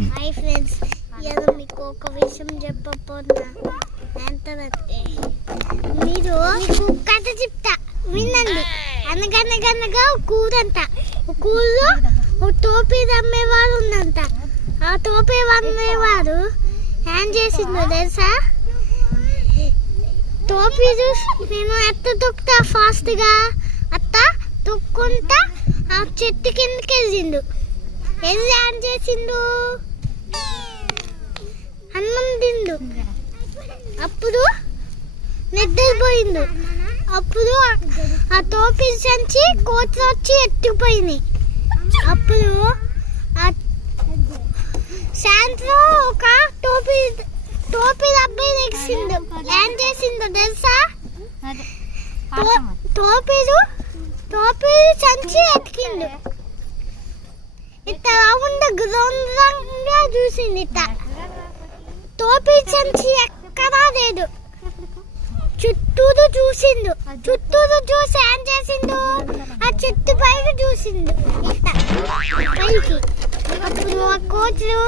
Hi friends, ఇవాళ మీకు ఒక విషయం చెప్పబోతున్నా. ఏంటంటే మీరు మీకు కథ చెప్తా వినండి. అనగనగనగా ఒక ఊరంట. ఒక ఊళ్ళో ఒక టోపీ అమ్మేవారు ఉందంట. ఆ టోపీ అమ్మేవారు ఏం చేసిందో తెలుసా? టోపీ చూసి నేను ఎత్త తొక్కుతా ఫాస్ట్గా అత్త తొక్కుంటా ఆ చెట్టు కిందకి వెళ్ళిండు. వెళ్ళి ఏం చేసిండు? అన్నం తిండు. అప్పుడు నిద్రపోయిండు. అప్పుడు ఆ టోపీ సంచి కోతులు వచ్చి ఎత్తుకుపోయినాయి. అప్పుడు సాయంత్రం ఒక టోపీ అబ్బాయి తెచ్చిండు. ఏం చేసిందో తెలుసా? టోపీ సంచి ఎత్తికిండు. ఇట్ట రౌండ్ గ్రౌండ్గా చూసింది. ఇట్ట టోపీ సంచి ఎక్కడా లేదు. చుట్టూరు చూసిండు. చుట్టూరు చూసి ఏం చేసిండు? ఆ చెట్టు పైన చూసిండు. ఇట్ట పైకి. అప్పుడు ఆ కోతులు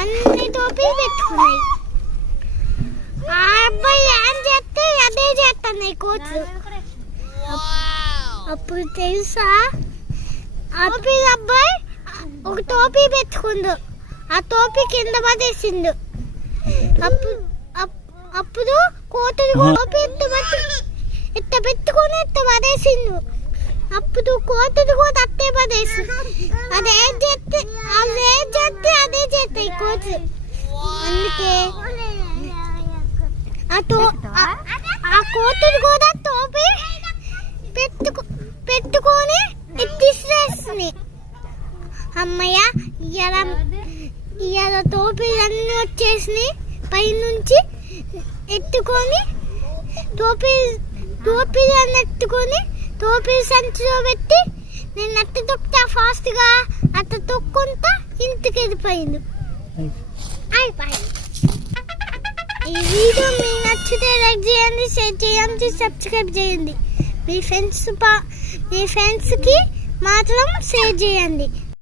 అన్ని టోపీ పెట్టుకున్నాయి. ఆ అబ్బాయి ఏం చేస్తే అదే చేస్తున్నాయి కోతులు. అప్పుడు తెలుసా, అబ్బాయి ఒక టోపీ పెట్టుకుండు. ఆ టోపీ కింద పడేసిండు. అప్పుడు కోతులు టోపీ ఇట్ట పెట్టుకుని ఇట్ట పడేసిండు. అప్పుడు కోతులు కూడా అట్టే పడేసి అదేం చేస్తే అదే చేస్తాయి కోతులు. అందుకే ఆ కోతులు కూడా టోపీ పెట్టుకొని ఎత్తిసేస్తున్నాయి. అమ్మయ్య, ఇవాళ టోపీలు అన్నీ వచ్చేసినాయి. పైనుంచి ఎత్తుకొని టోపీలు అన్నీ ఎత్తుకొని టోపీ సంచిలో పెట్టి నేను అట్ట తొక్కుతా ఫాస్ట్గా అట్ట తొక్కుంటా ఇంటికి వెళ్ళిపోయింది. ఈ వీడియో మీకు నచ్చితే లైక్ చేయండి, షేర్ చేయండి, సబ్స్క్రైబ్ చేయండి. మీ ఫ్రెండ్స్కి మాత్రం షేర్ చేయండి.